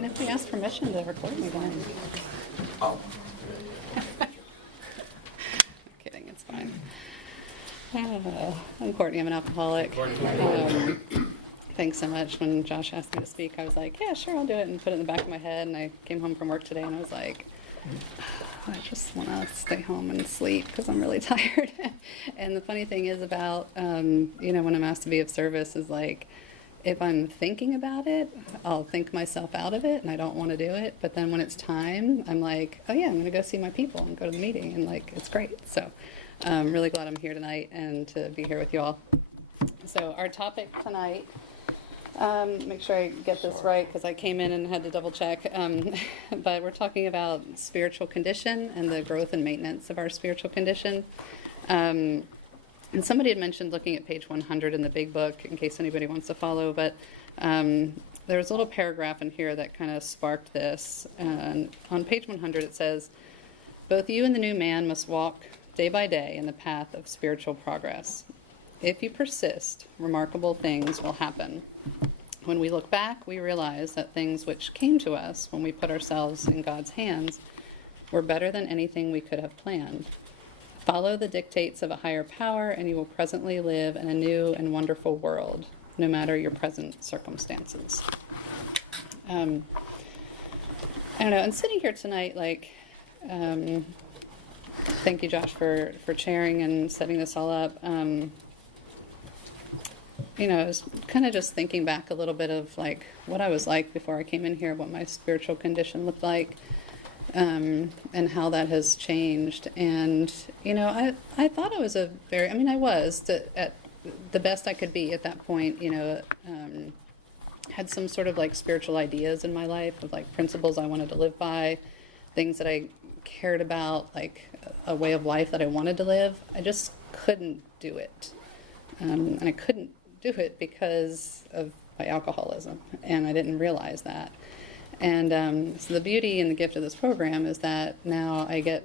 Nobody asked permission to record me then. Oh. Kidding, it's fine. I'm Courtney, I'm an alcoholic. Thanks so much. When Josh asked me to speak, I was like, yeah, sure, I'll do it, and put it in the back of my head. And I came home from work today and I was like, I just want to stay home and sleep because I'm really tired. And the funny thing is about, when I'm asked to be of service is like, if I'm thinking about it, I'll think myself out of it and I don't want to do it. But then when it's time, I'm like, oh yeah, I'm going to go see my people and go to the meeting. And like, it's great. So I'm really glad I'm here tonight and to be here with you all. So our topic tonight, make sure I get this right because I came in and had to double check. But we're talking about spiritual condition and the growth and maintenance of our spiritual condition. And somebody had mentioned looking at page 100 in the big book, in case anybody wants to follow, but there was a little paragraph in here that kind of sparked this. And on page 100 it says, both you and the new man must walk day by day in the path of spiritual progress. If you persist, remarkable things will happen. When we look back, we realize that things which came to us when we put ourselves in God's hands were better than anything we could have planned. Follow the dictates of a higher power, and you will presently live in a new and wonderful world, no matter your present circumstances. I don't know, and sitting here tonight, thank you, Josh, for chairing and setting this all up. I was kind of just thinking back a little bit of like what I was like before I came in here, what my spiritual condition looked like. And how that has changed. And, I thought I was I was at the best I could be at that point, had some sort of like spiritual ideas in my life of like principles I wanted to live by, things that I cared about, like a way of life that I wanted to live. I just couldn't do it. And I couldn't do it because of my alcoholism, and I didn't realize that. And so the beauty and the gift of this program is that now I get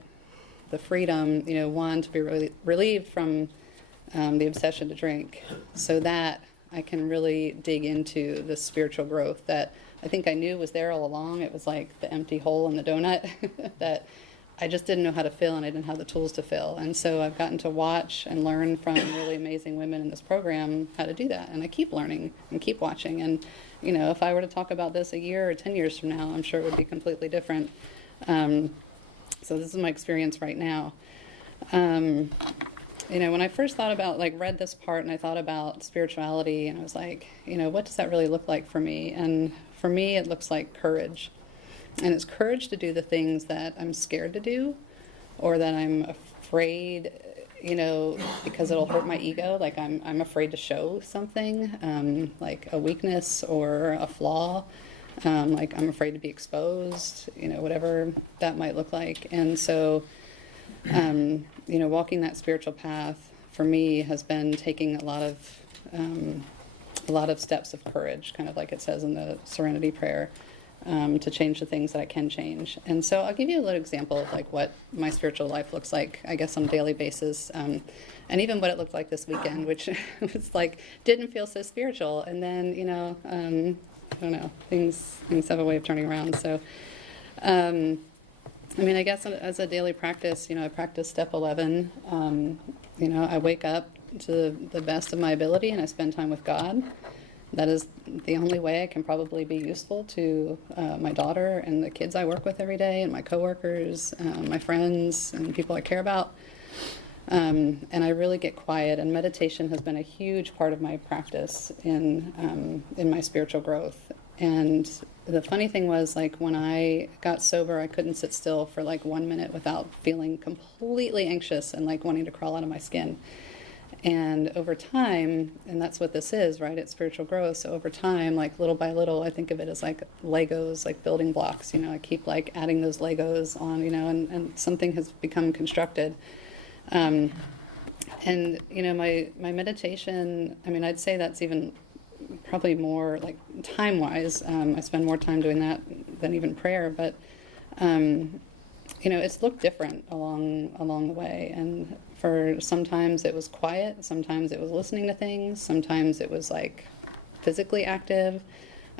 the freedom, one, to be relieved from the obsession to drink, so that I can really dig into the spiritual growth that I think I knew was there all along. It was like the empty hole in the donut that I just didn't know how to fill, and I didn't have the tools to fill. And so I've gotten to watch and learn from really amazing women in this program how to do that. And I keep learning and keep watching. And, if I were to talk about this a year or 10 years from now, I'm sure it would be completely different. So this is my experience right now. When I first thought about, read this part and I thought about spirituality, and I was like, what does that really look like for me? And for me, it looks like courage. And it's courage to do the things that I'm scared to do, or that I'm afraid, because it'll hurt my ego. Like I'm afraid to show something, like a weakness or a flaw. Like I'm afraid to be exposed, whatever that might look like. And so, walking that spiritual path for me has been taking a lot of steps of courage, kind of like it says in the Serenity Prayer. To change the things that I can change. And so I'll give you a little example of what my spiritual life looks like, I guess, on a daily basis, and even what it looked like this weekend, which was didn't feel so spiritual. And then, I don't know, things have a way of turning around. So, I guess as a daily practice, I practice step 11. I wake up to the best of my ability and I spend time with God. That is the only way I can probably be useful to my daughter and the kids I work with every day, and my coworkers, my friends, and people I care about. And I really get quiet, and meditation has been a huge part of my practice in my spiritual growth. And the funny thing was, when I got sober, I couldn't sit still for 1 minute without feeling completely anxious and wanting to crawl out of my skin. And over time, and that's what this is, right? It's spiritual growth. So over time, little by little, I think of it as Legos, building blocks. I keep adding those Legos on, and something has become constructed. And my meditation, I'd say that's even probably more time-wise. I spend more time doing that than even prayer, but it's looked different along the way. And for sometimes it was quiet, sometimes it was listening to things, sometimes it was physically active.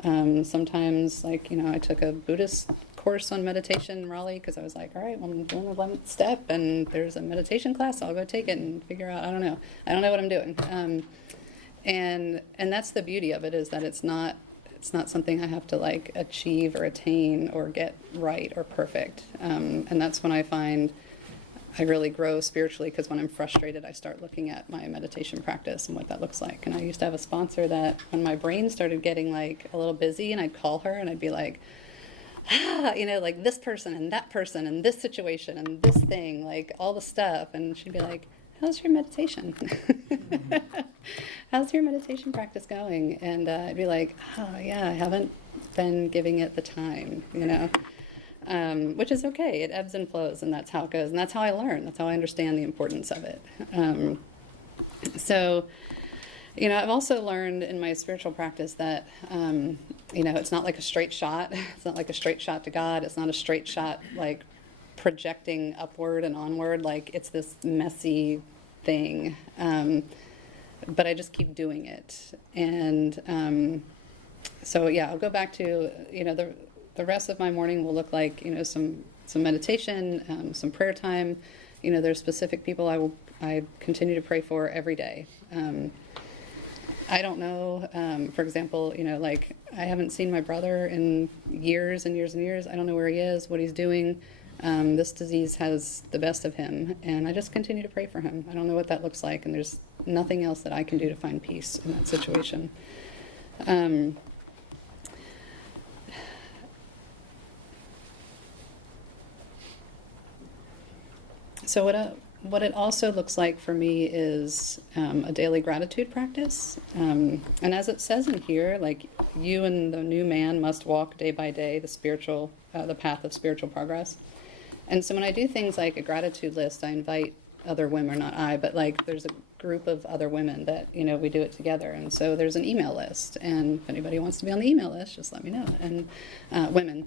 Sometimes, like, I took a Buddhist course on meditation in Raleigh because I was like, all right, well, I'm doing the 11th step and there's a meditation class, so I'll go take it and figure out, I don't know what I'm doing. And that's the beauty of it, is that it's not something I have to like achieve or attain or get right or perfect. And that's when I find I really grow spiritually, because when I'm frustrated, I start looking at my meditation practice and what that looks like. And I used to have a sponsor that when my brain started getting like a little busy, and I'd call her and I'd be like, like this person and that person and this situation and this thing, like all the stuff. And she'd be like, how's your meditation? How's your meditation practice going? And I'd be like, oh yeah, I haven't been giving it the time, which is okay. It ebbs and flows, and that's how it goes. And that's how I learn. That's how I understand the importance of it. So, I've also learned in my spiritual practice that, it's not like a straight shot. It's not like a straight shot to God. It's not a straight shot like projecting upward and onward. Like it's this messy thing. But I just keep doing it. And so, yeah, I'll go back to, the rest of my morning will look like, some meditation, some prayer time. There's specific people I continue to pray for every day. I don't know, for example, like I haven't seen my brother in years and years and years. I don't know where he is, what he's doing. This disease has the best of him, and I just continue to pray for him. I don't know what that looks like, and there's nothing else that I can do to find peace in that situation. So what it also looks like for me is a daily gratitude practice. And as it says in here, like you and the new man must walk day by day the path of spiritual progress. And so when I do things like a gratitude list, I invite other women, not I, but like there's a group of other women that, we do it together. And so there's an email list. And if anybody wants to be on the email list, just let me know. And women.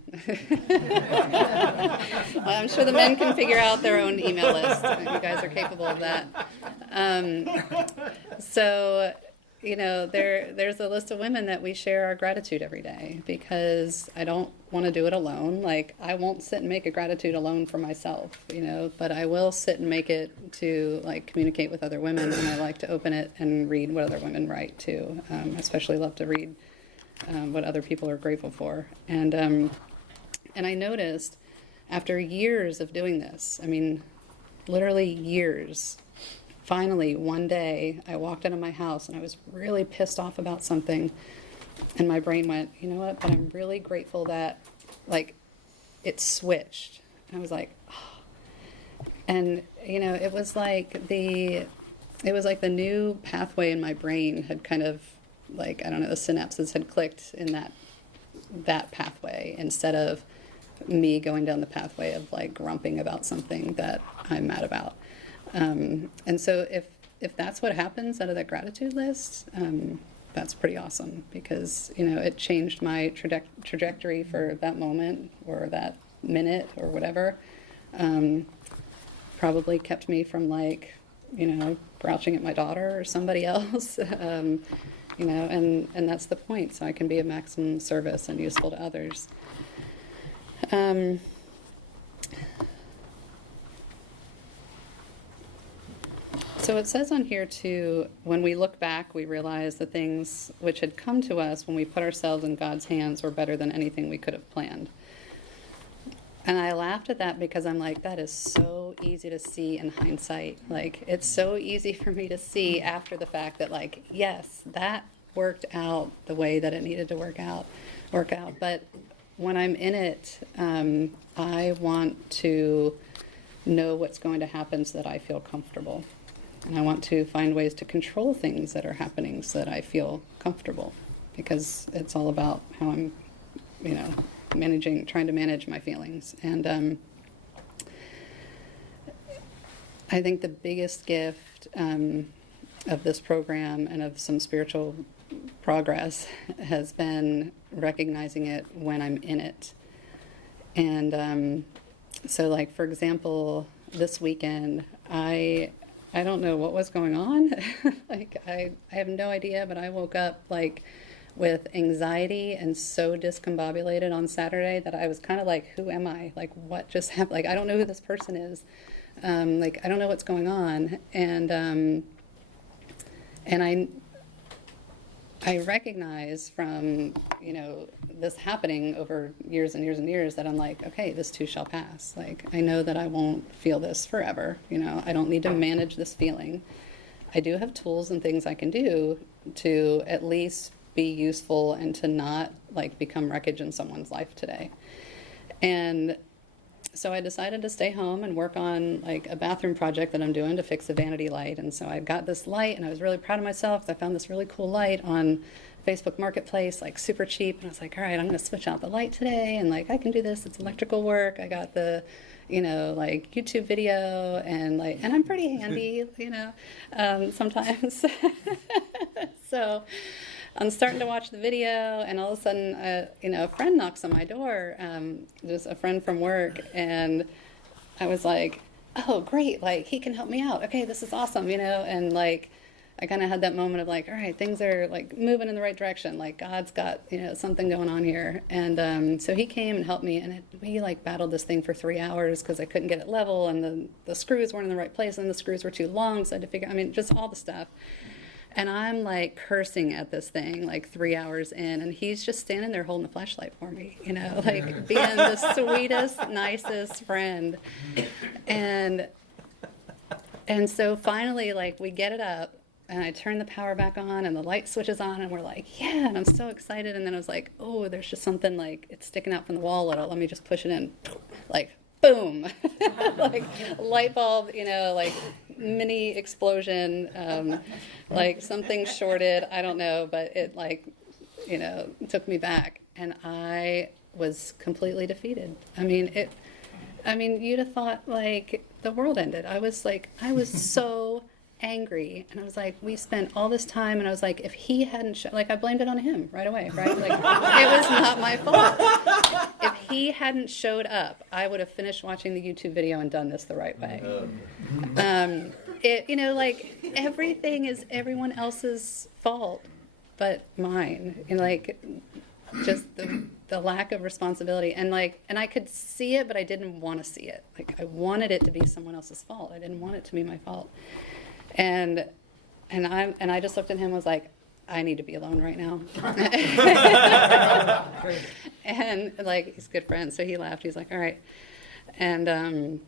Well, I'm sure the men can figure out their own email list. You guys are capable of that. So, there's a list of women that we share our gratitude every day, because I don't want to do it alone. Like, I won't sit and make a gratitude alone for myself, but I will sit and make it to, like, communicate with other women, and I like to open it and read what other women write, too. I especially love to read what other people are grateful for. And I noticed, after years of doing this, literally years, finally, one day, I walked out of my house and I was really pissed off about something. And my brain went, you know what, but I'm really grateful that, like, it switched. And I was like, oh. And, it was like the new pathway in my brain had kind of, like, I don't know, the synapses had clicked in that pathway, instead of me going down the pathway of, like, grumping about something that I'm mad about. And so if that's what happens out of that gratitude list, that's pretty awesome, because, it changed my trajectory for that moment or that minute or whatever. Probably kept me from, like, grouching at my daughter or somebody else, and that's the point. So I can be of maximum service and useful to others. So it says on here too, when we look back, we realize the things which had come to us when we put ourselves in God's hands were better than anything we could have planned. And I laughed at that, because I'm like, that is so easy to see in hindsight. Like, it's so easy for me to see after the fact that, like, yes, that worked out the way that it needed to work out. But when I'm in it, I want to know what's going to happen so that I feel comfortable. And I want to find ways to control things that are happening so that I feel comfortable, because it's all about how I'm, trying to manage my feelings. And I think the biggest gift of this program and of some spiritual progress has been recognizing it when I'm in it. And so, like, for example, this weekend, I don't know what was going on. Like, I have no idea, but I woke up, like, with anxiety and so discombobulated on Saturday that I was kind of like, who am I? Like, what just happened? Like, I don't know who this person is. Like, I don't know what's going on. And I recognize from, you know, this happening over years and years and years that I'm like, okay, this too shall pass. Like, I know that I won't feel this forever. You know, I don't need to manage this feeling. I do have tools and things I can do to at least be useful and to not like become wreckage in someone's life today. And so I decided to stay home and work on like a bathroom project that I'm doing to fix a vanity light. And so I got this light and I was really proud of myself because I found this really cool light on Facebook Marketplace, like super cheap. And I was like, all right, I'm going to switch out the light today. And like, I can do this. It's electrical work. I got the, you know, like YouTube video and like, and I'm pretty handy, you know, sometimes. So I'm starting to watch the video, and all of a sudden, you know, a friend knocks on my door, just a friend from work, and I was like, oh, great, like, he can help me out. Okay, this is awesome, you know, and, like, I kind of had that moment of, like, all right, things are, like, moving in the right direction. Like, God's got, you know, something going on here. And so he came and helped me, and we, like, battled this thing for 3 hours because I couldn't get it level, and the screws weren't in the right place, and the screws were too long, so I had to figure, I mean, just all the stuff. And I'm like cursing at this thing like 3 hours in, and he's just standing there holding the flashlight for me, you know, like being the sweetest, nicest friend. And so finally, like, we get it up, and I turn the power back on, and the light switches on, and we're like, yeah, and I'm so excited. And then I was like, oh, there's just something like it's sticking out from the wall a little. Let me just push it in, like, boom, like light bulb, you know, like mini explosion, like something shorted, I don't know, but it, like, you know, took me back, and I was completely defeated. I mean, you'd have thought like the world ended. I was so angry, and I was like, we spent all this time, and I was like, if he hadn't like, I blamed it on him right away, right? Like, it was not my fault. If he hadn't showed up, I would have finished watching the YouTube video and done this the right way. You know, like, everything is everyone else's fault but mine. And like, just the lack of responsibility, and like, and I could see it, but I didn't want to see it. Like, I wanted it to be someone else's fault. I didn't want it to be my fault. And I just looked at him and was like, I need to be alone right now. And like, he's a good friend, so he laughed. He's like, all right. And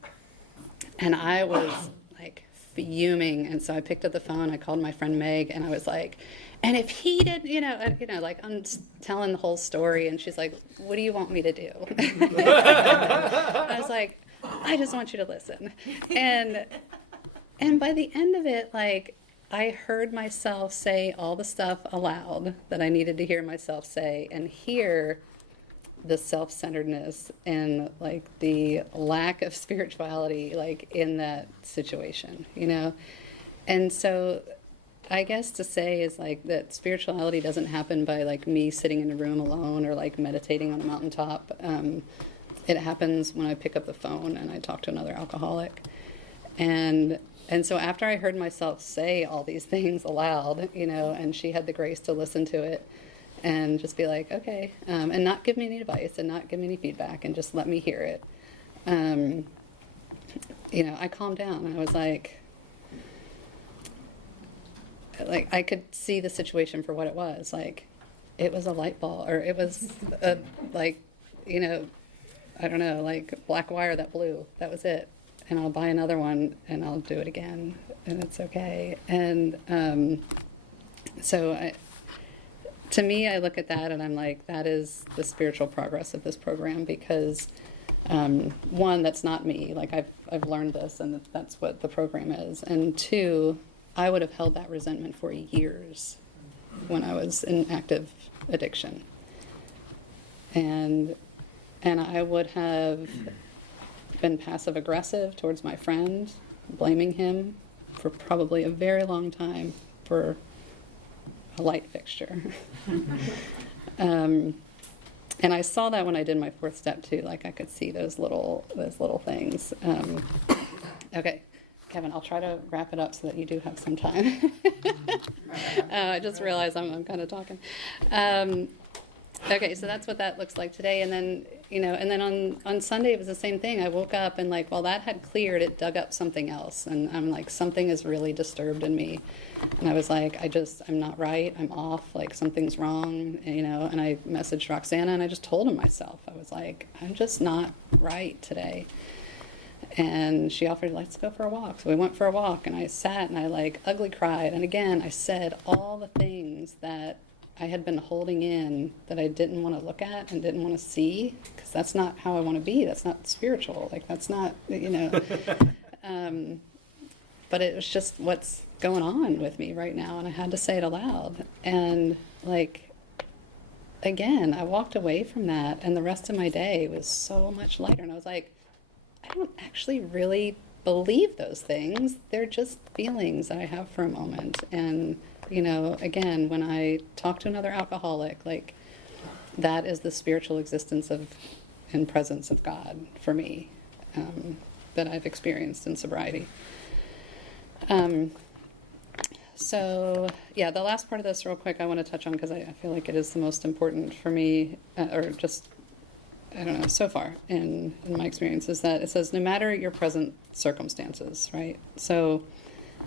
I was like fuming, and so I picked up the phone. I called my friend Meg, and I was like, and if he did, you know, like, I'm telling the whole story, and she's like, what do you want me to do? I was like, I just want you to listen. And by the end of it, like, I heard myself say all the stuff aloud that I needed to hear myself say, and hear the self-centeredness and like the lack of spirituality, like, in that situation, you know? And so I guess to say is like that spirituality doesn't happen by like me sitting in a room alone or like meditating on a mountaintop. It happens when I pick up the phone and I talk to another alcoholic. And so after I heard myself say all these things aloud, you know, and she had the grace to listen to it and just be like, okay, and not give me any advice and not give me any feedback and just let me hear it. You know, I calmed down, and I was like, I could see the situation for what it was. Like, it was a light bulb, or it was like, you know, I don't know, like black wire that blew. That was it. And I'll buy another one, and I'll do it again, and it's okay. And so to me, I look at that, and I'm like, that is the spiritual progress of this program, because one, that's not me. Like, I've learned this, and that's what the program is. And two, I would have held that resentment for years when I was in active addiction. And I would have been passive aggressive towards my friend, blaming him for probably a very long time for a light fixture. And I saw that when I did my fourth step too. Like, I could see those little things. Okay, Kevin, I'll try to wrap it up so that you do have some time. I just realized I'm kind of talking. Okay, so that's what that looks like today. And then, and then on Sunday, it was the same thing. I woke up and like, while that had cleared, it dug up something else. And I'm like, something is really disturbed in me. And I was like, I'm not right. I'm off. Like, something's wrong, and I messaged Roxana and I just told him myself. I was like, I'm just not right today. And she offered, let's go for a walk. So we went for a walk, and I sat and I like ugly cried. And again, I said all the things that I had been holding in that I didn't want to look at and didn't want to see, because that's not how I want to be. That's not spiritual. Like, that's not, but it was just what's going on with me right now. And I had to say it aloud. And like, again, I walked away from that, and the rest of my day was so much lighter. And I was like, I don't actually really believe those things. They're just feelings that I have for a moment. And again, when I talk to another alcoholic, like, that is the spiritual existence of and presence of God for me, that I've experienced in sobriety. So yeah, the last part of this real quick I want to touch on, because I feel like it is the most important for me, or just, I don't know, so far in my experience, is that it says, no matter your present circumstances, right? So,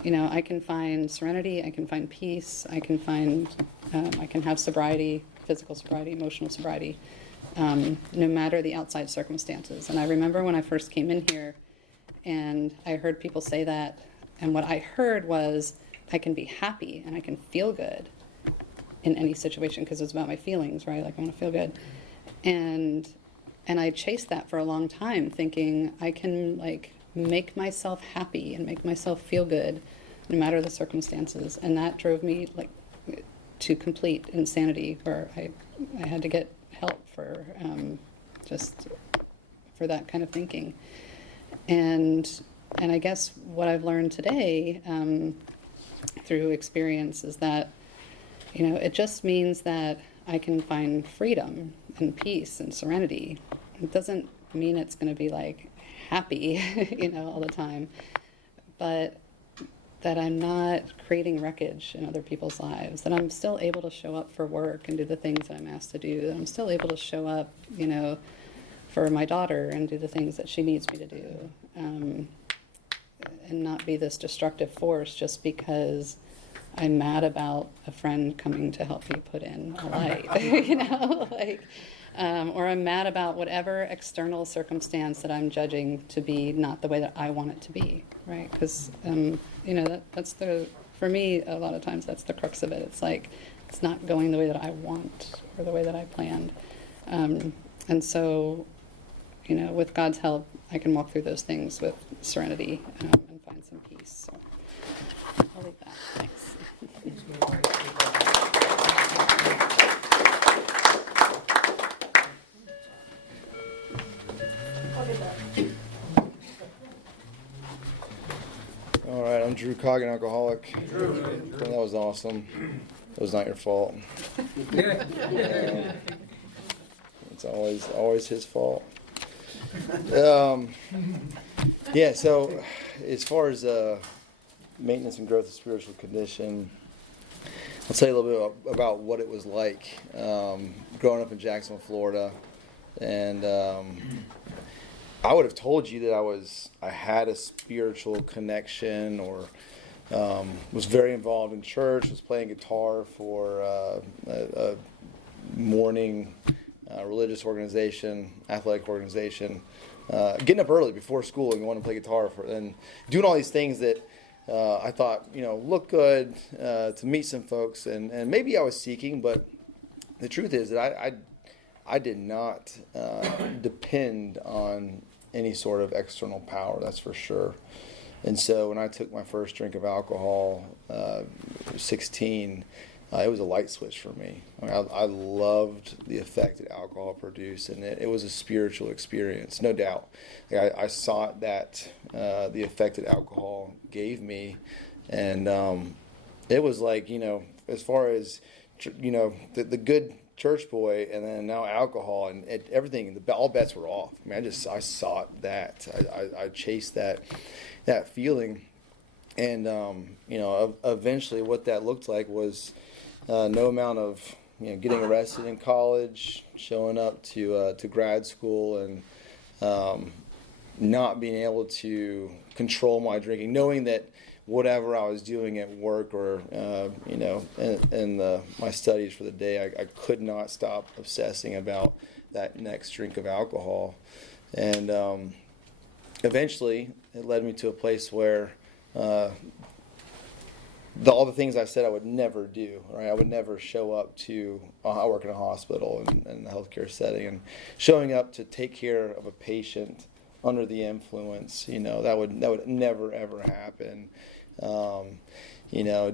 I can find serenity, I can find peace, I can have sobriety, physical sobriety, emotional sobriety, no matter the outside circumstances. And I remember when I first came in here and I heard people say that, and what I heard was, I can be happy and I can feel good in any situation, because it's about my feelings, right? Like, I want to feel good. And I chased that for a long time, thinking I can like make myself happy and make myself feel good no matter the circumstances. And that drove me like to complete insanity, where I had to get help for just for that kind of thinking. And I guess what I've learned today through experience is that, it just means that I can find freedom and peace and serenity. It doesn't mean it's going to be like happy, all the time, but that I'm not creating wreckage in other people's lives, that I'm still able to show up for work and do the things that I'm asked to do, that I'm still able to show up, for my daughter and do the things that she needs me to do, and not be this destructive force just because I'm mad about a friend coming to help me put in a light, or I'm mad about whatever external circumstance that I'm judging to be not the way that I want it to be, right? Because, that's for me, a lot of times that's the crux of it. It's like, it's not going the way that I want or the way that I planned. And so, with God's help, I can walk through those things with serenity and find some peace. So I'll leave that. Thanks. All right, I'm Drew Coggin, alcoholic. That was awesome. It was not your fault. It's always his fault. Yeah, so as far as maintenance and growth of spiritual condition, I'll tell you a little bit about what it was like growing up in Jacksonville, Florida. And I would have told you that I had a spiritual connection, or was very involved in church, was playing guitar for a morning religious organization, athletic organization, getting up early before school and going to play guitar and doing all these things that I thought, look good to meet some folks, and maybe I was seeking, but the truth is that I did not depend on any sort of external power, that's for sure. And so when I took my first drink of alcohol, 16, it was a light switch for me. I loved the effect that alcohol produced, and it was a spiritual experience, no doubt. I sought that, the effect that alcohol gave me, and it was like, as far as, the good church boy, and then now alcohol, and everything, all bets were off. I sought that. I chased that feeling. And eventually, what that looked like was no amount of getting arrested in college, showing up to grad school, and not being able to control my drinking, knowing that whatever I was doing at work or in my studies for the day, I could not stop obsessing about that next drink of alcohol. And eventually, it led me to a place where all the things I said I would never do, right? I would never show up to, I work in a hospital and in the healthcare setting, and showing up to take care of a patient under the influence, that would never ever happen.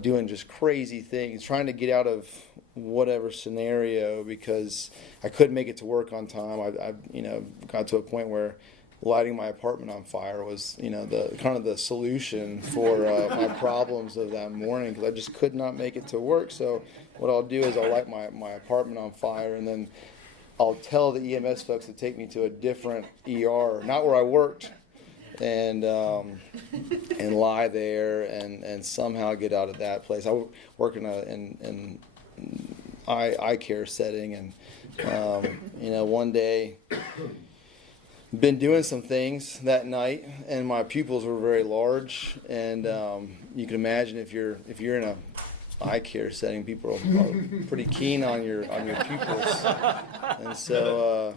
Doing just crazy things, trying to get out of whatever scenario because I couldn't make it to work on time. I got to a point where lighting my apartment on fire was, the kind of the solution for my problems of that morning, because I just could not make it to work. So what I'll do is I'll light my apartment on fire, and then I'll tell the EMS folks to take me to a different ER, not where I worked, and lie there and somehow get out of that place. I work in an eye care setting, and one day been doing some things that night, and my pupils were very large, and you can imagine if you're in a eye care setting, people are pretty keen on your pupils, and so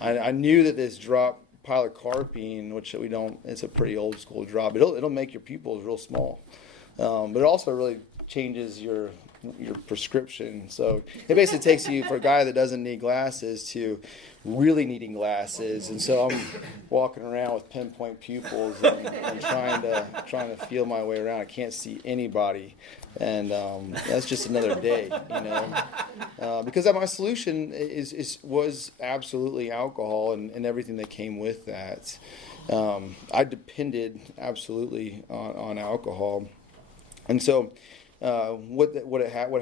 I knew that this drop pilocarpine, which we don't, it's a pretty old school drop. It'll make your pupils real small, but it also really changes your prescription. So it basically takes you, for a guy that doesn't need glasses, to really needing glasses. And so I'm walking around with pinpoint pupils and trying to feel my way around. I can't see anybody, and that's just another day, because my solution was absolutely alcohol and everything that came with that. I depended absolutely on alcohol, and so what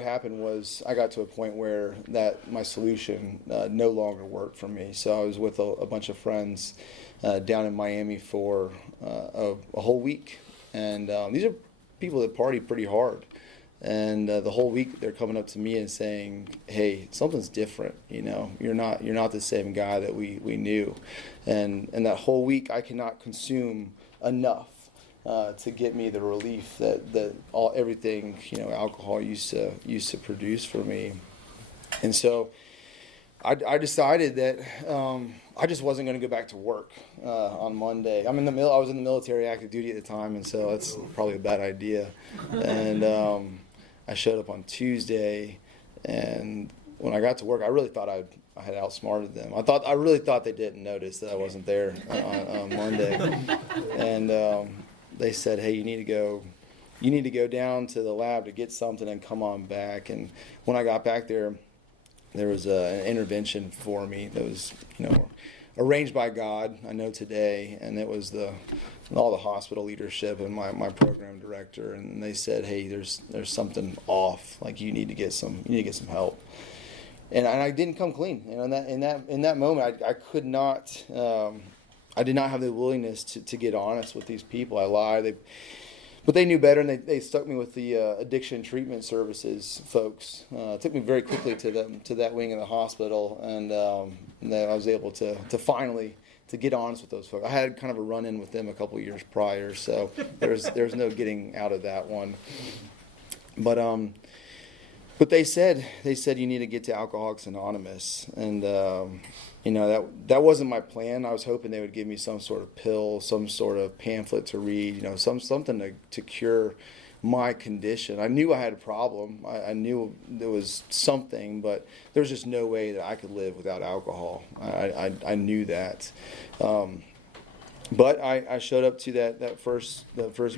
happened was I got to a point where that my solution no longer worked for me. So I was with a bunch of friends down in Miami for a whole week, and these are people that party pretty hard. And the whole week they're coming up to me and saying, "Hey, something's different. You're not the same guy that we knew." And that whole week I cannot consume enough to get me the relief that everything alcohol used to produce for me. And so I decided that I just wasn't going to go back to work on Monday. I was in the military, active duty at the time, and so that's probably a bad idea. And I showed up on Tuesday, and when I got to work, I really thought I had outsmarted them. I really thought they didn't notice that I wasn't there on Monday, and they said, "Hey, you need to go down to the lab to get something and come on back." And when I got back there, there was an intervention for me that was, arranged by God, I know today, and it was all the hospital leadership and my program director, and they said, "Hey, there's something off. Like you need to get some help." And I didn't come clean. In that moment, I could not. I did not have the willingness to get honest with these people. I lied. But they knew better, and they stuck me with the addiction treatment services folks. It took me very quickly to that wing of the hospital, and I was able to finally to get honest with those folks. I had kind of a run-in with them a couple of years prior, so there's no getting out of that one. But they said you need to get to Alcoholics Anonymous, and that wasn't my plan. I was hoping they would give me some sort of pill, some sort of pamphlet to read, something to cure my condition. I knew I had a problem. I knew there was something, but there was just no way that I could live without alcohol. I knew that. But I showed up to the first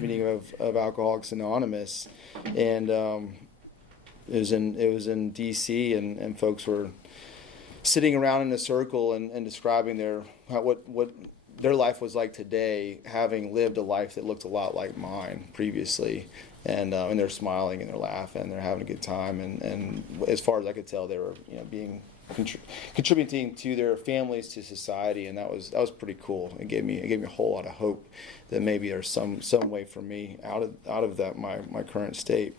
meeting of Alcoholics Anonymous, and it was in D.C. and folks were sitting around in a circle and describing what their life was like today, having lived a life that looked a lot like mine previously. and they're smiling and they're laughing, and they're having a good time, and as far as I could tell, they were being contributing to their families, to society, and that was pretty cool. It gave me a whole lot of hope that maybe there's some way for me out of that my current state.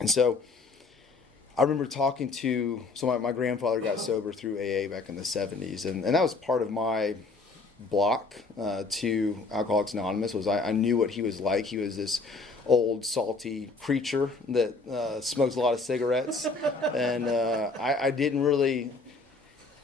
And so I remember talking to my grandfather got sober through AA back in the 70s, and that was part of my block to Alcoholics Anonymous. Was I knew what he was like. He was this old salty preacher that smokes a lot of cigarettes, and I didn't really.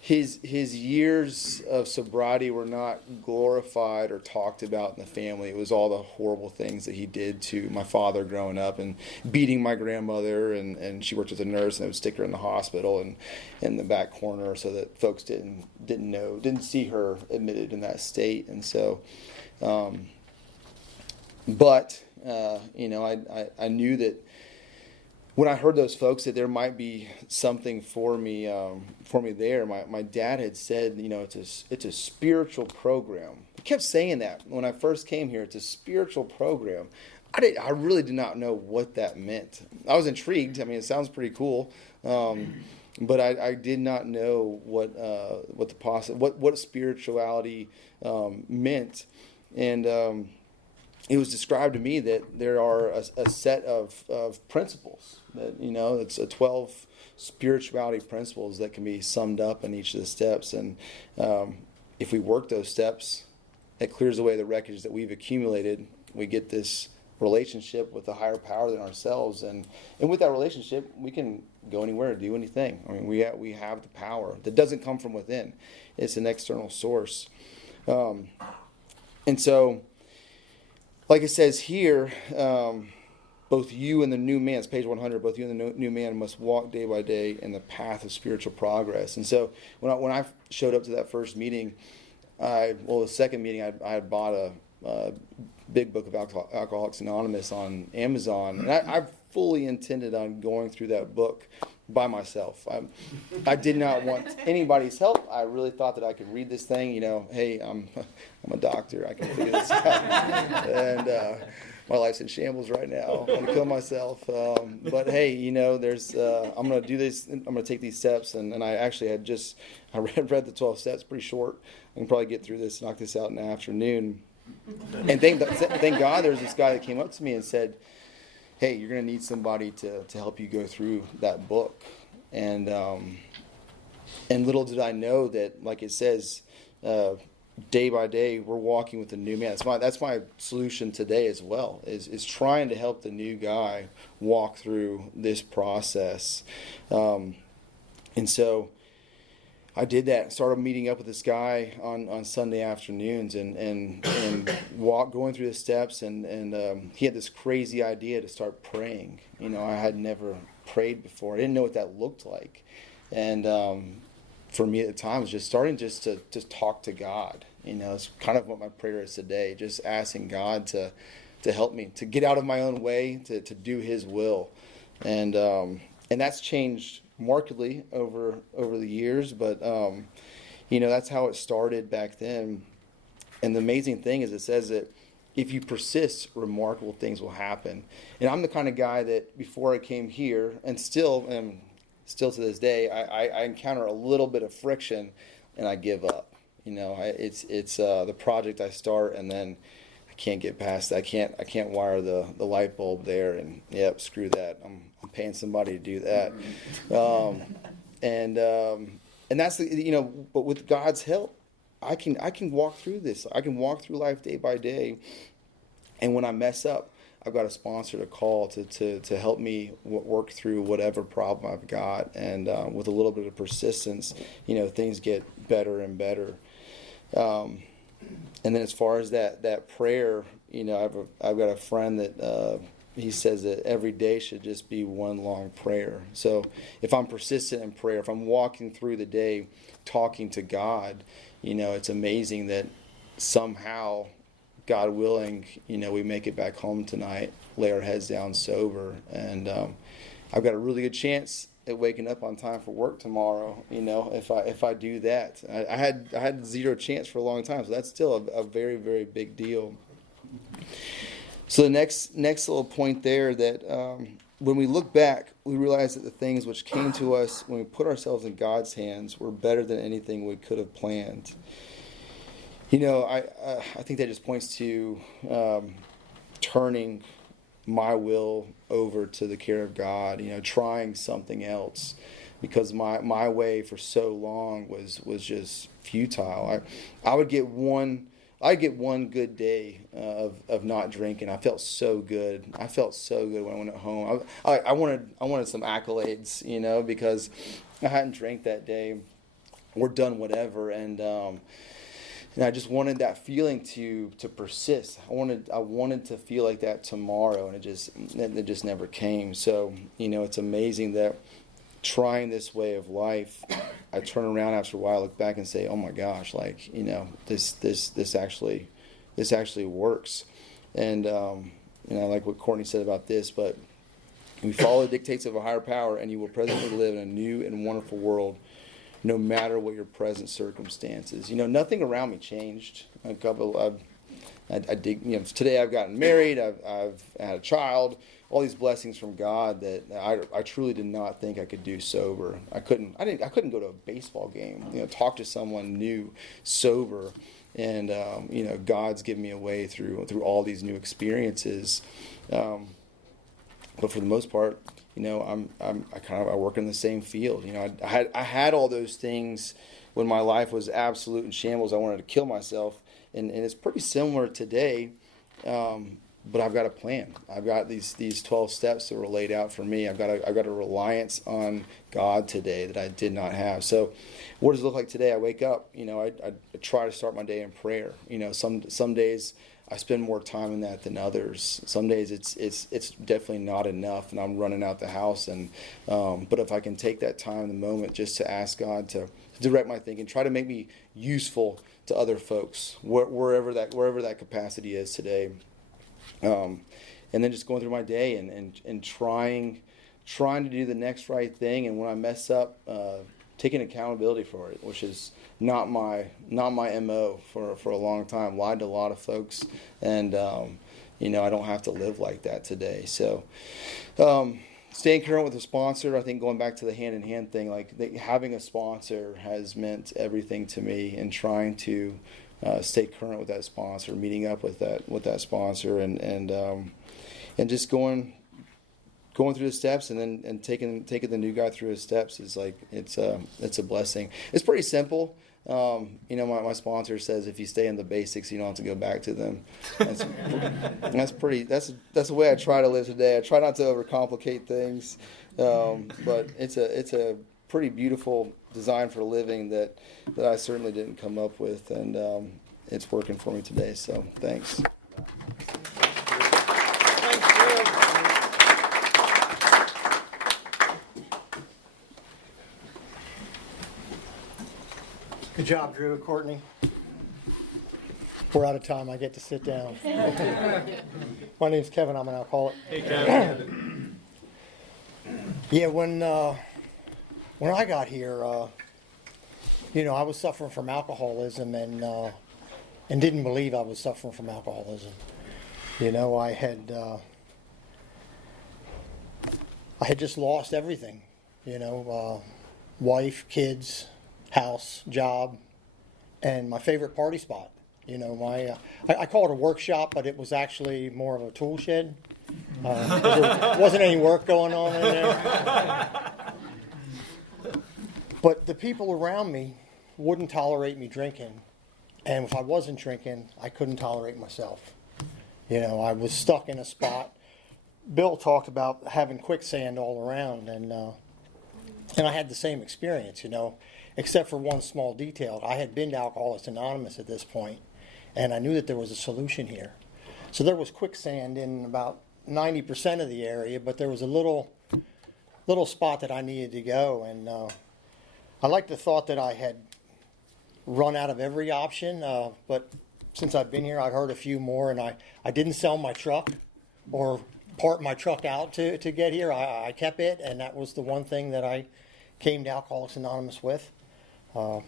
His years of sobriety were not glorified or talked about in the family. It was all the horrible things that he did to my father growing up, and beating my grandmother, and she worked as a nurse, and they would stick her in the hospital and in the back corner so that folks didn't see her admitted in that state. And so, but I knew that when I heard those folks that there might be something for me there. My dad had said, it's a spiritual program. He kept saying that when I first came here. It's a spiritual program. I really did not know what that meant. I was intrigued. I mean, it sounds pretty cool, but I did not know what spirituality meant, and it was described to me that there are a set of principles that, it's a 12 spirituality principles that can be summed up in each of the steps. And if we work those steps, it clears away the wreckage that we've accumulated. We get this relationship with a higher power than ourselves. And with that relationship, we can go anywhere, do anything. I mean, we have the power that doesn't come from within. It's an external source. And so, like it says here, both you and the new man, it's page 100, both you and the new man must walk day by day in the path of spiritual progress. And so when I showed up to that first meeting, the second meeting, I had bought a big book of Alcoholics Anonymous on Amazon. And I fully intended on going through that book by myself. I did not want anybody's help. I really thought that I could read this thing. Hey, I'm a doctor. I can figure this out. And my life's in shambles right now. I'm going to kill myself. But hey, there's. I'm going to do this. I'm going to take these steps. And I actually had I read the 12 steps. Pretty short. I can probably get through this, knock this out in the afternoon. And thank God there's this guy that came up to me and said, hey, you're going to need somebody to help you go through that book. And little did I know that, like it says, day by day, we're walking with the new man. That's my solution today as well, is trying to help the new guy walk through this process. And so I did that. Started meeting up with this guy on Sunday afternoons and going through the steps. And he had this crazy idea to start praying. I had never prayed before. I didn't know what that looked like. And for me at the time, it was just starting to talk to God. It's kind of what my prayer is today. Just asking God to help me to get out of my own way, to do His will. And that's changed markedly over the years, but that's how it started back then. And the amazing thing is, it says that if you persist, remarkable things will happen. And I'm the kind of guy that before I came here, and still to this day, I encounter a little bit of friction, and I give up. It's the project I start, and then I can't get past that. I can't wire the light bulb there, and yep, screw that. I'm paying somebody to do that. And that's but with God's help, I can walk through this. I can walk through life day by day. And when I mess up, I've got a sponsor to call to help me work through whatever problem I've got. And with a little bit of persistence, things get better and better. And then as far as that prayer, I've got a friend that he says that every day should just be one long prayer. So if I'm persistent in prayer, if I'm walking through the day talking to God, it's amazing that somehow, God willing, we make it back home tonight, lay our heads down sober, and I've got a really good chance at waking up on time for work tomorrow. If I do that, I had zero chance for a long time, so that's still a very, very big deal. So the next little point there, that when we look back, we realize that the things which came to us when we put ourselves in God's hands were better than anything we could have planned. I think that just points to turning my will over to the care of God. Trying something else, because my way for so long was just futile. I'd get one good day of not drinking. I felt so good. When I went home. I wanted some accolades, because I hadn't drank that day or done whatever, and I just wanted that feeling to persist. I wanted to feel like that tomorrow, and it just never came. So it's amazing that trying this way of life, I turn around after a while, look back and say, oh my gosh, this actually works. And I like what Courtney said about this, but we follow the dictates of a higher power, and you will presently live in a new and wonderful world, no matter what your present circumstances. Nothing around me changed. Today I've gotten married, I've had a child, all these blessings from God that I truly did not think I could do sober. I couldn't go to a baseball game, talk to someone new sober, and God's given me a way through all these new experiences. But for the most part, I work in the same field. I had all those things when my life was absolute in shambles. I wanted to kill myself, and it's pretty similar today. But I've got a plan. I've got these 12 steps that were laid out for me. I've got a reliance on God today that I did not have. So, what does it look like today? I wake up. I try to start my day in prayer. Some days I spend more time in that than others. Some days it's definitely not enough, and I'm running out the house. And but if I can take that time in the moment just to ask God to direct my thinking, try to make me useful to other folks, wherever that capacity is today. And then just going through my day and trying to do the next right thing. And when I mess up, taking accountability for it, which is not my MO for a long time. Lied to a lot of folks, and I don't have to live like that today. So staying current with a sponsor, I think going back to the hand-in-hand thing, having a sponsor has meant everything to me, and trying to stay current with that sponsor, meeting up with that sponsor, and just going through the steps, and taking the new guy through his steps is it's a blessing. It's pretty simple. My sponsor says if you stay in the basics, you don't have to go back to them. That's the way I try to live today. I try not to overcomplicate things, but it's a pretty beautiful design for living that I certainly didn't come up with, and it's working for me today. So thanks. Good job, Drew and Courtney. We're out of time. I get to sit down. My name's Kevin. I'm an alcoholic. Hey, Kevin. Yeah, when I got here, I was suffering from alcoholism, and didn't believe I was suffering from alcoholism. I had just lost everything. Wife, kids, house, job, and my favorite party spot. I call it a workshop, but it was actually more of a tool shed. There wasn't any work going on in there. But the people around me wouldn't tolerate me drinking. And if I wasn't drinking, I couldn't tolerate myself. I was stuck in a spot. Bill talked about having quicksand all around, and I had the same experience, except for one small detail. I had been to Alcoholics Anonymous at this point, and I knew that there was a solution here. So there was quicksand in about 90% of the area, but there was a little spot that I needed to go, and I liked the thought that I had run out of every option, but since I've been here, I've heard a few more, and I didn't sell my truck or part my truck out to get here. I kept it, and that was the one thing that I came to Alcoholics Anonymous with. But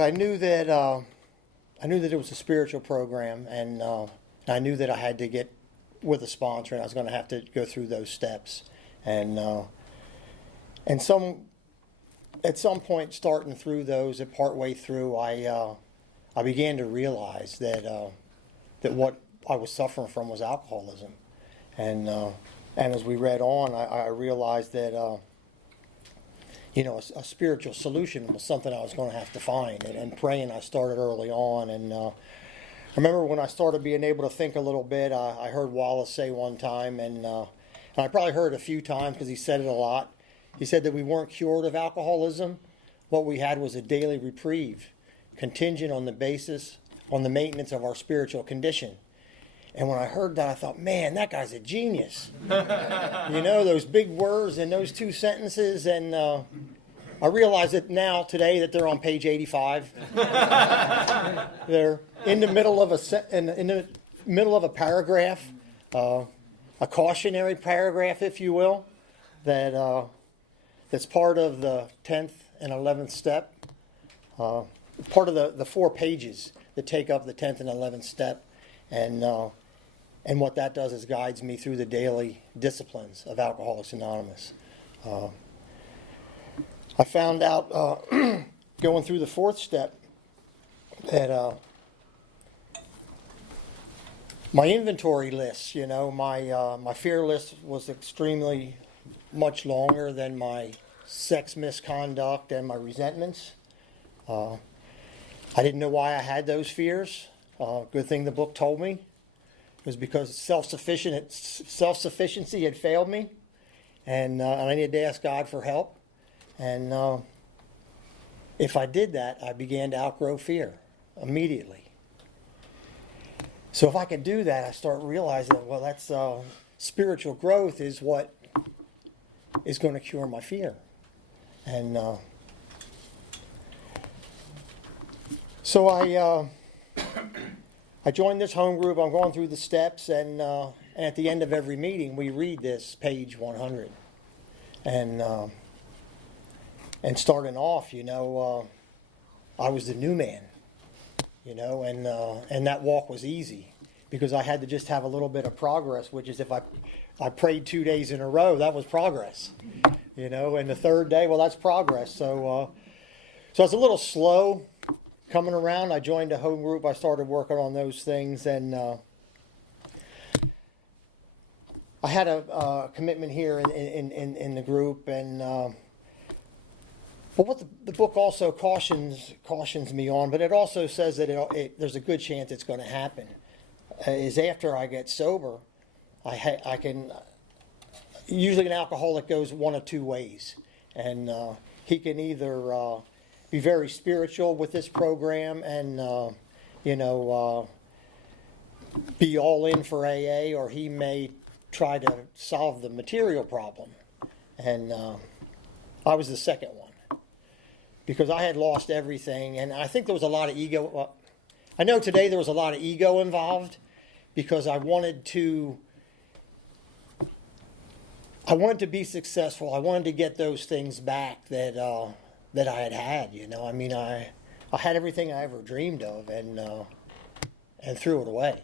I knew that knew that it was a spiritual program, and I knew that I had to get with a sponsor, and I was going to have to go through those steps. And at some point, starting through those, and partway through, I began to realize that what I was suffering from was alcoholism. And as we read on, I realized that a spiritual solution was something I was going to have to find. And praying, I started early on. And I remember when I started being able to think a little bit, I heard Wallace say one time, and I probably heard it a few times because he said it a lot. He said that we weren't cured of alcoholism. What we had was a daily reprieve, contingent on the maintenance of our spiritual condition. And when I heard that, I thought, man, that guy's a genius. Those big words in those two sentences. And I realize it now, today, that they're on page 85. They're in the middle of a paragraph, a cautionary paragraph, if you will, that's part of the 10th and 11th step, part of the 4 pages that take up the 10th and 11th step. And what that does is guides me through the daily disciplines of Alcoholics Anonymous. I found out going through the 4th step that my inventory list, my fear list was extremely much longer than my sex misconduct and my resentments. I didn't know why I had those fears. Good thing the book told me. It was because self-sufficiency had failed me, and I needed to ask God for help. And if I did that, I began to outgrow fear immediately. So if I could do that, I start realizing that, well, that's spiritual growth is what is going to cure my fear. And so I joined this home group. I'm going through the steps, and at the end of every meeting, we read this page 100. And starting off, I was the new man, and that walk was easy because I had to just have a little bit of progress, which is if I prayed 2 days in a row, that was progress, and the third day, well, that's progress. So I was a little slow coming around. I joined a home group. I started working on those things, and I had a commitment here in the group, and but what the book also cautions me on, but it also says that there's a good chance it's going to happen. Is after I get sober, I can. Usually, an alcoholic goes one of 2 ways, and he can either be very spiritual with this program and be all in for AA, or he may try to solve the material problem. And I was the second one because I had lost everything, and I think there was a lot of ego. Well, I know today there was a lot of ego involved because I wanted to be successful. I wanted to get those things back that I had. I had everything I ever dreamed of, and threw it away.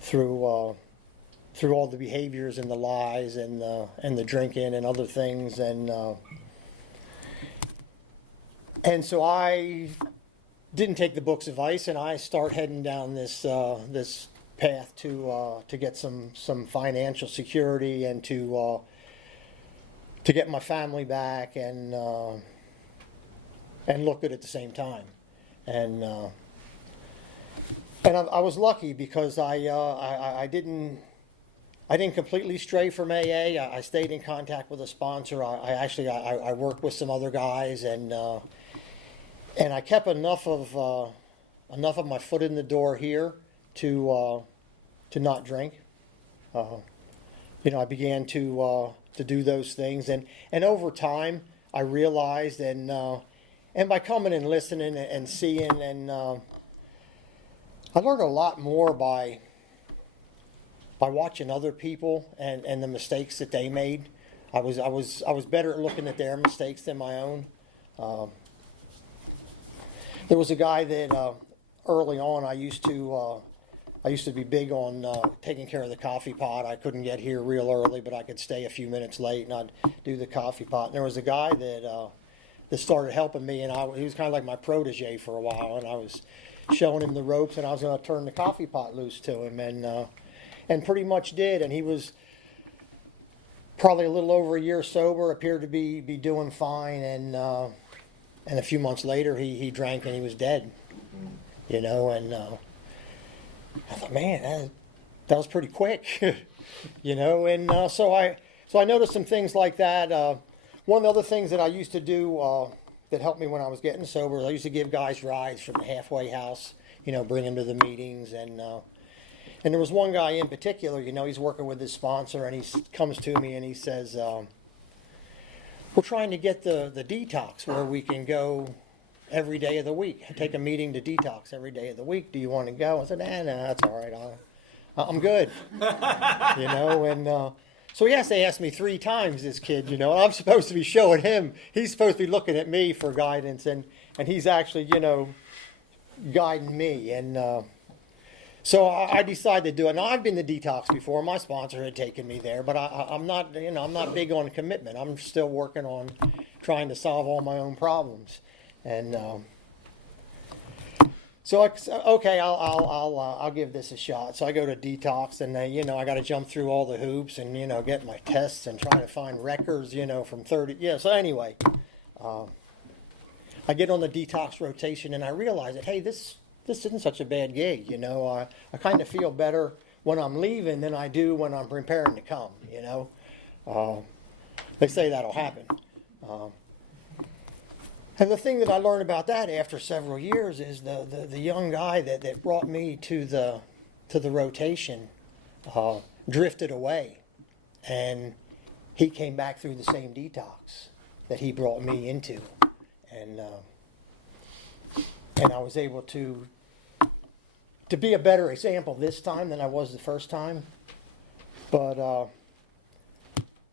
Through all the behaviors and the lies and the drinking and other things, and so I didn't take the book's advice, and I start heading down this path to get some financial security and to get my family back and look good at the same time. And I was lucky because I didn't completely stray from AA. I stayed in contact with a sponsor. I worked with some other guys, and I kept enough of my foot in the door here to not drink. I began to do those things, and over time I realized, and by coming and listening and seeing, and I learned a lot more by watching other people and the mistakes that they made. I was better at looking at their mistakes than my own. There was a guy that early on I used to be big on taking care of the coffee pot. I couldn't get here real early, but I could stay a few minutes late and I'd do the coffee pot. And there was a guy that started helping me, and he was kind of like my protege for a while, and I was showing him the ropes, and I was going to turn the coffee pot loose to him, and pretty much did. And he was probably a little over a year sober, appeared to be doing fine, and a few months later he drank and he was dead, and I thought, man, that was pretty quick, and so I noticed some things like that. One of the other things that I used to do that helped me when I was getting sober, I used to give guys rides from the halfway house, bring them to the meetings, and there was one guy in particular, he's working with his sponsor, and he comes to me and he says, we're trying to get the detox where we can go every day of the week, take a meeting to detox every day of the week. Do you want to go? I said, nah, that's all right. I'm good, and so he has to ask me 3 times, this kid, and I'm supposed to be showing him. He's supposed to be looking at me for guidance, and he's actually, guiding me. And so I decided to do it. Now, I've been to detox before. My sponsor had taken me there, but I'm not, I'm not big on commitment. I'm still working on trying to solve all my own problems. And so okay, I'll give this a shot. So I go to detox, and I got to jump through all the hoops and get my tests and try to find records from 30. Yeah. So anyway, I get on the detox rotation, and I realize that hey, this isn't such a bad gig. I kind of feel better when I'm leaving than I do when I'm preparing to come. They say that'll happen. And the thing that I learned about that after several years is the young guy that brought me to the rotation drifted away, and he came back through the same detox that he brought me into, and I was able to be a better example this time than I was the first time. But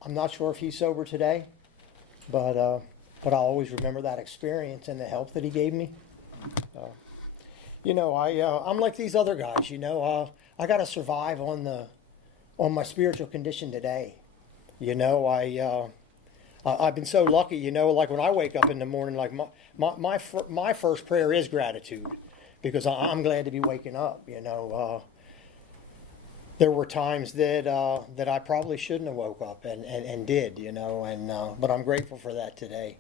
I'm not sure if he's sober today, but I'll always remember that experience and the help that he gave me. I'm like these other guys. I got to survive on my spiritual condition today. I've been so lucky. Like when I wake up in the morning, like my first prayer is gratitude, because I'm glad to be waking up. There were times that I probably shouldn't have woke up and did. But I'm grateful for that today.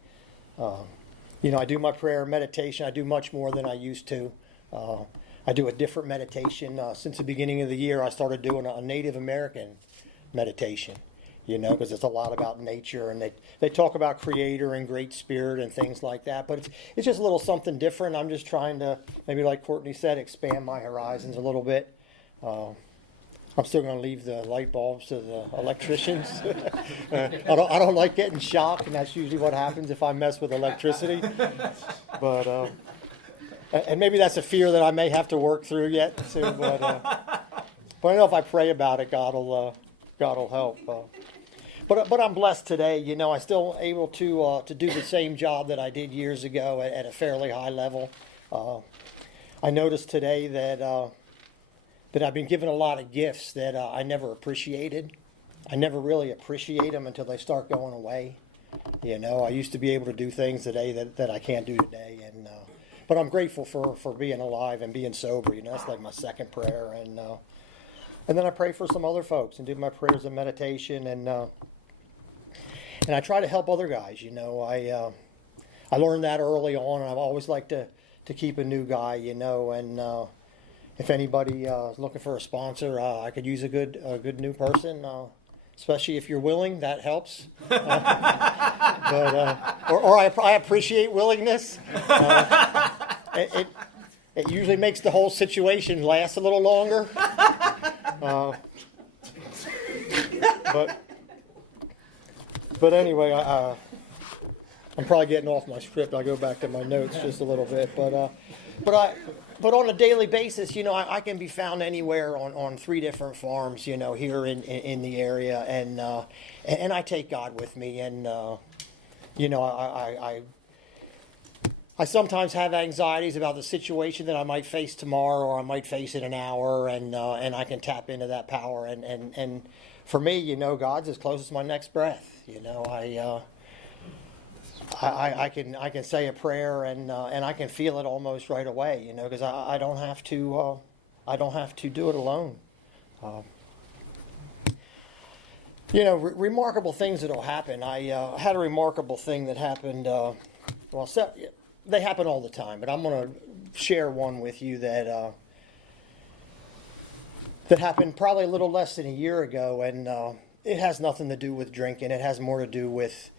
I do my prayer meditation. I do much more than I used to. I do a different meditation. Since the beginning of the year, I started doing a Native American meditation, because it's a lot about nature, and they talk about Creator and Great Spirit and things like that. But it's just a little something different. I'm just trying to, maybe like Courtney said, expand my horizons a little bit. I'm still going to leave the light bulbs to the electricians. I don't like getting shocked, and that's usually what happens if I mess with electricity. But and maybe that's a fear that I may have to work through yet too. But I know if I pray about it, God will help. But I'm blessed today. I'm still able to do the same job that I did years ago at a fairly high level. I noticed today that I've been given a lot of gifts that I never appreciated. I never really appreciate them until they start going away. I used to be able to do things today that I can't do today, but I'm grateful for being alive and being sober. That's like my second prayer, and then I pray for some other folks and do my prayers and meditation, and I try to help other guys. I learned that early on, and I've always liked to keep a new guy. And if anybody is looking for a sponsor, I could use a good new person, especially if you're willing. That helps. But I appreciate willingness. It usually makes the whole situation last a little longer. But anyway, I'm probably getting off my script. I'll go back to my notes just a little bit. But on a daily basis, I can be found anywhere on 3 different farms, here in the area, and I take God with me, and I sometimes have anxieties about the situation that I might face tomorrow, or I might face in an hour, and I can tap into that power. And for me, you know, God's as close as my next breath. You know, I can say a prayer, and I can feel it almost right away. You know, because I don't have to do it alone. You know, remarkable things that'll happen. I had a remarkable thing that happened. They happen all the time, but I'm going to share one with you that happened probably a little less than a year ago, and it has nothing to do with drinking. It has more to do with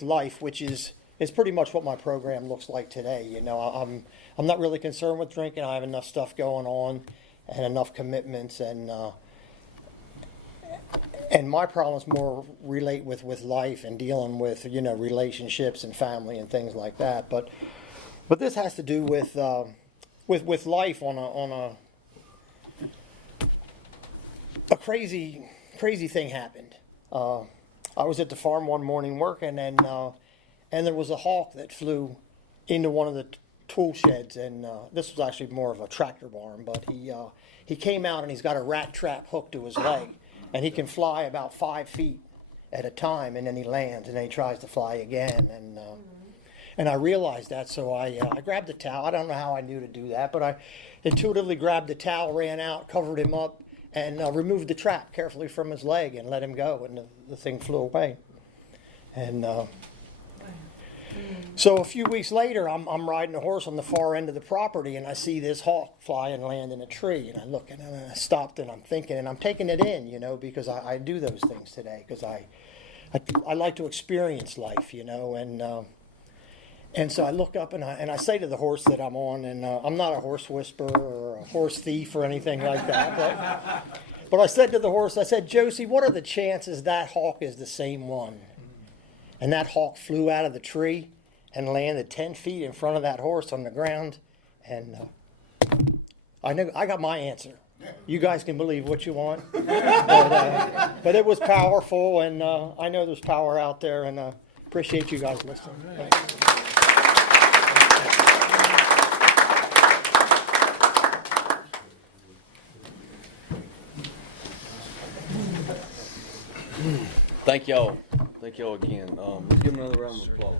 life, which is pretty much what my program looks like today. You know, I'm not really concerned with drinking. I have enough stuff going on and enough commitments, and my problems more relate with life and dealing with, you know, relationships and family and things like that. But this has to do with life on a crazy thing happened. I was at the farm one morning working, and there was a hawk that flew into one of the tool sheds, and this was actually more of a tractor barn. But he came out, and he's got a rat trap hooked to his leg, and he can fly about 5 feet at a time, and then he lands, and then he tries to fly again, and I realized that, so I grabbed the towel. I don't know how I knew to do that, but I intuitively grabbed the towel, ran out, covered him up, and removed the trap carefully from his leg and let him go, and the thing flew away. And so a few weeks later, I'm riding a horse on the far end of the property, and I see this hawk fly and land in a tree, and I look, and I stopped, and I'm thinking, and I'm taking it in, you know, because I do those things today, because I like to experience life, you know, and so I look up, and I say to the horse that I'm on, and I'm not a horse whisperer or a horse thief or anything like that, but I said to the horse, I said, Josie, what are the chances that hawk is the same one? And that hawk flew out of the tree and landed 10 feet in front of that horse on the ground. And I got my answer. You guys can believe what you want. But it was powerful, and I know there's power out there, and appreciate you guys listening. Thanks. Thank y'all. Thank y'all again. Let's give them another round of applause.